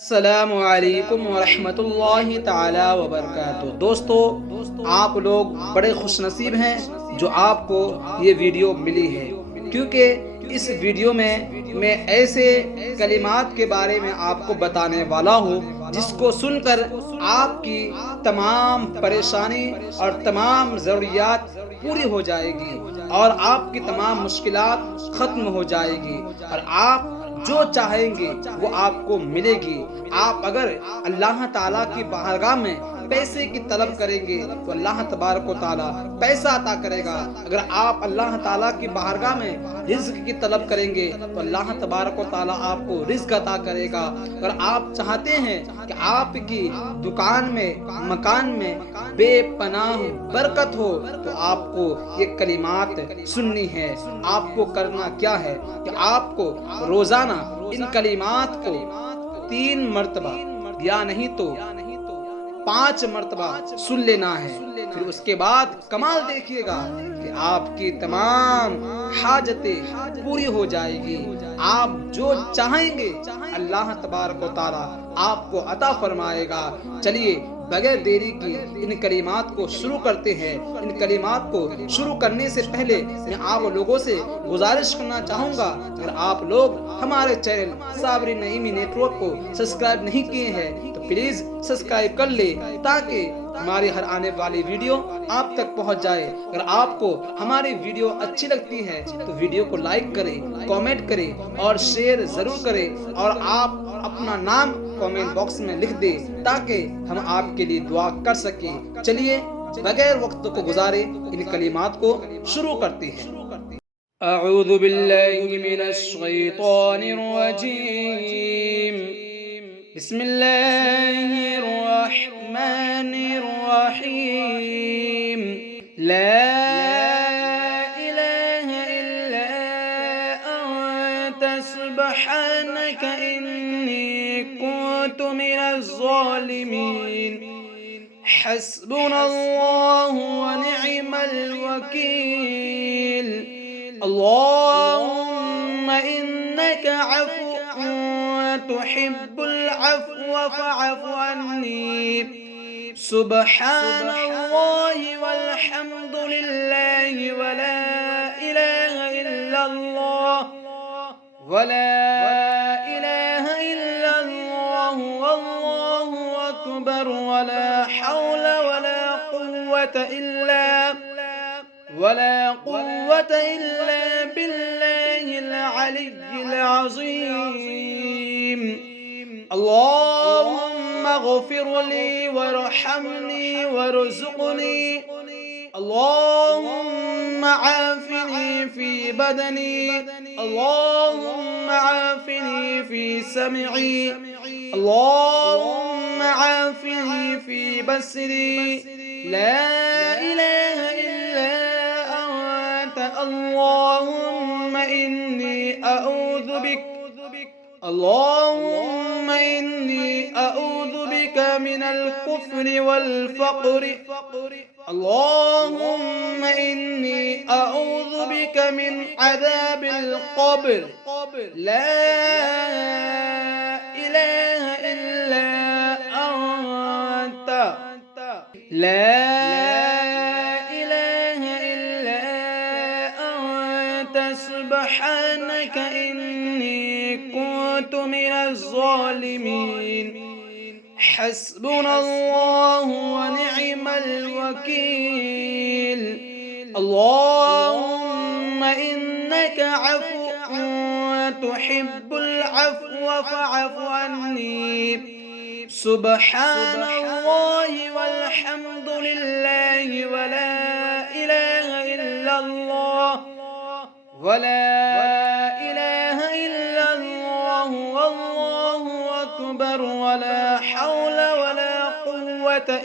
अस्सलामु अलैकुम वरहमतुल्लाहि ताला वबरकातुहू। दोस्तों, आप लोग बड़े खुशनसीब हैं जो आपको ये वीडियो मिली है, क्योंकि इस वीडियो में मैं ऐसे कलिमात के बारे में आपको बताने वाला हूँ जिसको सुनकर आपकी तमाम परेशानी और तमाम ज़रूरियात पूरी हो जाएगी और आपकी तमाम मुश्किलात ख़त्म हो जाएगी और आप जो चाहेंगे वो आपको मिलेगी। आप अगर अल्लाह ताला की बारगाह में पैसे की तलब करेंगे तो अल्लाह तबारक व ताला पैसा अता करेगा। अगर आप अल्लाह ताला की बारगाह में रिज़्क़ की तलब करेंगे तो अल्लाह तबारक व ताला आपको रिज़्क़ अता करेगा। अगर आप चाहते हैं कि आपकी दुकान में, मकान में बेपनाह बरकत हो तो आपको ये कलिमात सुननी है। आपको करना क्या है कि आपको रोजाना इन कलिमात को 3 मर्तबा या नहीं तो 5 मर्तबा सुन लेना है। फिर उसके बाद कमाल देखिएगा कि आपकी तमाम हाजतें पूरी हो जाएगी। आप जो चाहेंगे अल्लाह तबारक व तआला आपको अता फरमाएगा। चलिए बगैर देरी की इन कलिमात को शुरू करते हैं। इन कलिमात को शुरू करने से पहले मैं आप लोगों से गुजारिश करना चाहूँगा, अगर आप लोग हमारे चैनल साबरी नईमी नेटवर्क को सब्सक्राइब नहीं किए हैं तो प्लीज़ सब्सक्राइब कर ले ताकि हमारी हर आने वाली वीडियो आप तक पहुंच जाए। अगर आपको हमारी वीडियो अच्छी लगती है तो वीडियो को लाइक करें, कमेंट करें और शेयर ज़रूर करें और आप अपना नाम कमेंट बॉक्स में लिख दें ताकि हम आपके लिए दुआ कर सकें। चलिए बगैर वक्त को गुजारे इन कलिमात को शुरू करते हैं। अऊज़ु बिल्लाहि मिनश शैतानिर रजीम। बिस्मिल्लाहिर रहमानिर रहीम। ला इलाहा इल्ला अंता सुब्हानका इन्नी कुन्तु मिनज़ ज़ालिमीन। हस्बुनल्लाहु व निअमल वकील। अल्लाहुम्मा इन्नका अफ़्वुन तुहिब्बुल अफ़्व फ़अफ़ु अन्नी। सुब्हानल्लाहि वल्हम्दुलिल्लाहि वला इलाहा इल्लल्लाह वला इलाहा इल्लल्लाह वल्लाहु अकबर वला हौला वला कुव्वता इल्ला बिल्लाहिल अलिय्यिल अज़ीम। अल्लाहुम्मा इग़फ़िर ली वरहमनी वरज़ुक़नी। अल्लाहुम्मा आफ़िनी फ़ी बदनी। अल्लाहुम्मा आफ़िनी फ़ी समई। अल्लाहुम्मा आफ़िनी फ़ी बसरी। ला इलाहा इल्ला अंत। अल्लाहुम्मा इन्नी अऊज़ु बिक। अल्लाहुम्मा इन्नी अऊज़ु बिक मिनल कुफ्रि वल फ़क़्रि। अल्लाहुम्मा इन्नी अऊज़ु बिक मिन अज़ाबिल क़ब्र। ला इलाहा इल्ला अंत। ला इलाहा इल्ला अंत सुब्हानका इन्नी कुन्तु मिनज़ ज़ालिमीन। हस्बुनल्लाहु व निअमल वकील। अल्लाहुम्मा इन्नका अफ़्वुन तुहिब्बुल अफ़्व फ़अफ़ु अन्नी। सुब्हानल्लाहि वल्हम्दुलिल्लाहि वला इलाहा इल्लल्लाह वला इलाहा इल्लल्लाह वल्लाहु अकबर वला हौला वला कुव्वता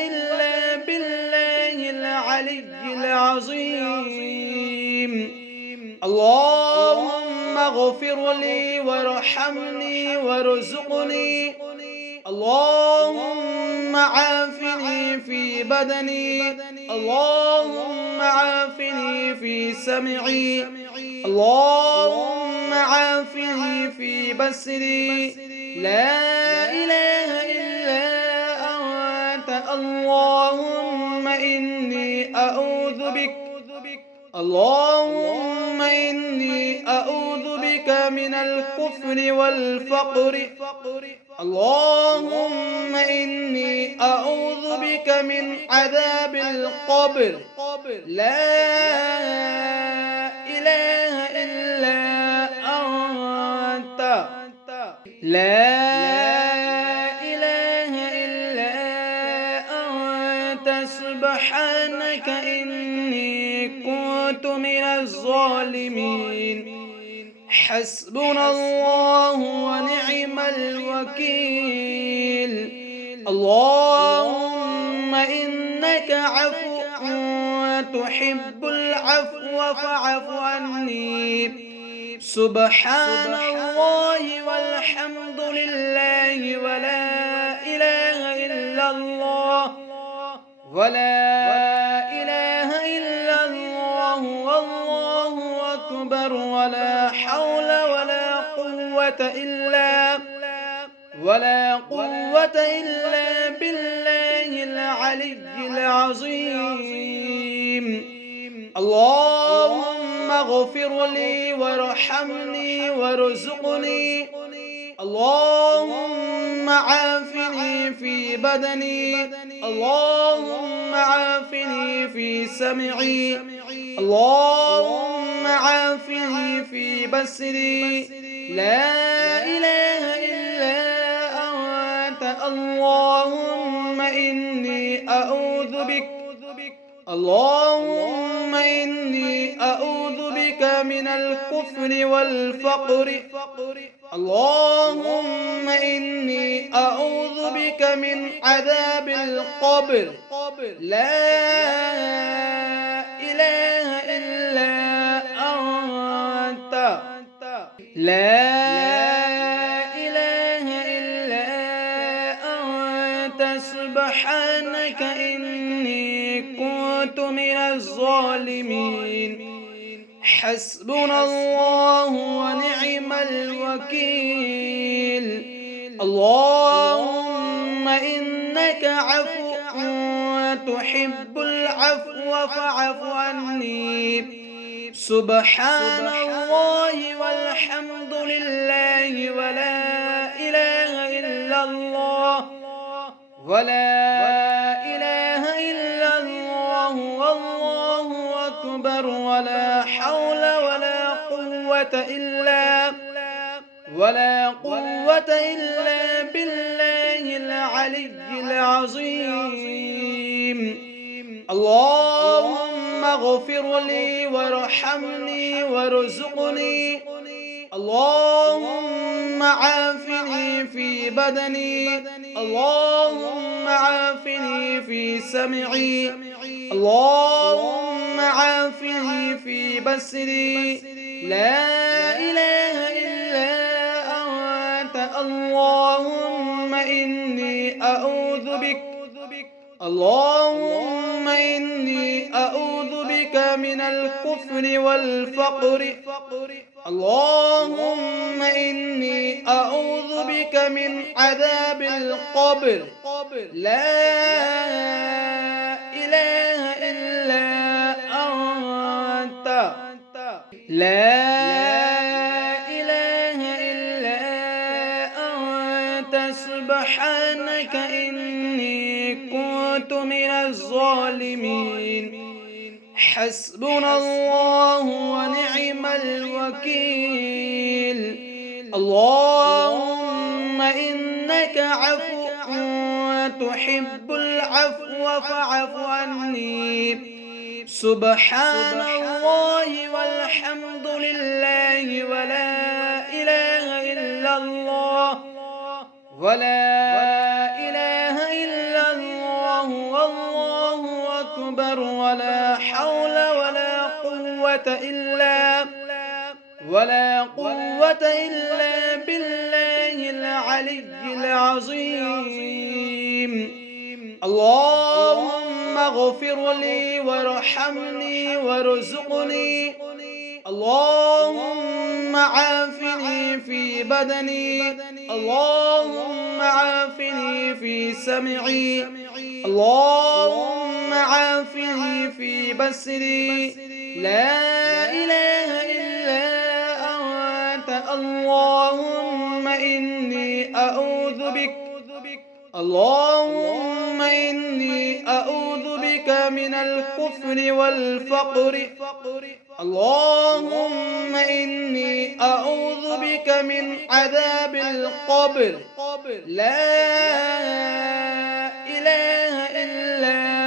इल्ला बिल्लाहिल अलिय्यिल अज़ीम। अल्लाहुम्मा इग़फ़िर ली वरहमनी वरज़ुक़नी। अल्लाहुम्मा आफ़िनी फ़ी बदनी। अल्लाहुम्मा आफ़िनी फ़ी समई। अल्लाहुम्मा عافني في بصري لا إله إلا أنت اللهم إني أعوذ بك اللهم إني أعوذ بك من الكفر والفقر اللهم إني أعوذ بك من عذاب القبر لا إله إلا أنت لا إله إلا أنت سبحانك إني كنت من الظالمين حسبنا الله ونعم الوكيل اللهم إنك عفو تحب العفو فاعف عني سبحان الله والحمد لله ولا إله إلا الله ولا إله إلا الله والله أكبر ولا حول ولا قوة إلا بالله العلي العظيم اللهم اغفر لي وارحمني وارزقني اللهم عافني في بدني اللهم عافني في سمعي اللهم عافني في بصري لا إله إلا أنت اللهم إني أعوذ بك اللهم إني أعوذ بك من الكفر والفقر اللهم إني أعوذ بك من عذاب القبر لا إله إلا أنت لا إله إلا أنت سبحانك إني كنت من الظالمين حسبنا الله ونعم الوكيل اللهم إنك عفو تحب العفو فاعف عني سبحان الله والحمد لله ولا إله إلا الله ولا إله إلا الله والله أكبر ولا حول ولا قوة إلا بالله العلي العظيم اللهم اغفر لي وارحمني وارزقني اللهم عافني في بدني اللهم عافني في سمعي اللهم عافني في بصري لا إله إلا أنت اللهم إني أعوذ بك اللهم إني أعوذ بك من الكفر والفقر اللهم إني أعوذ بك من عذاب القبر لا إله إلا أنت لا إله إلا أنت سبحانك إني كنت من الظالمين حسبنا الله ونعم الوكيل اللهم إنك عفو تحب العفو فاعف عني سبحان الله والحمد لله ولا إله إلا الله ولا إله إلا الله والله أكبر ولا حول ولا قوة إلا بالله العلي العظيم اللهم اغفر لي وارحمني وارزقني اللهم عافني في بدني، اللهم عافني في سمعي، اللهم عافني في بصري، لا إله إلا أنت اللهم إني أعوذ بك، اللهم إني أعوذ بك من الكفر والفقر، اللهم إني أعوذ بك من عذاب القبر، لا إله إلا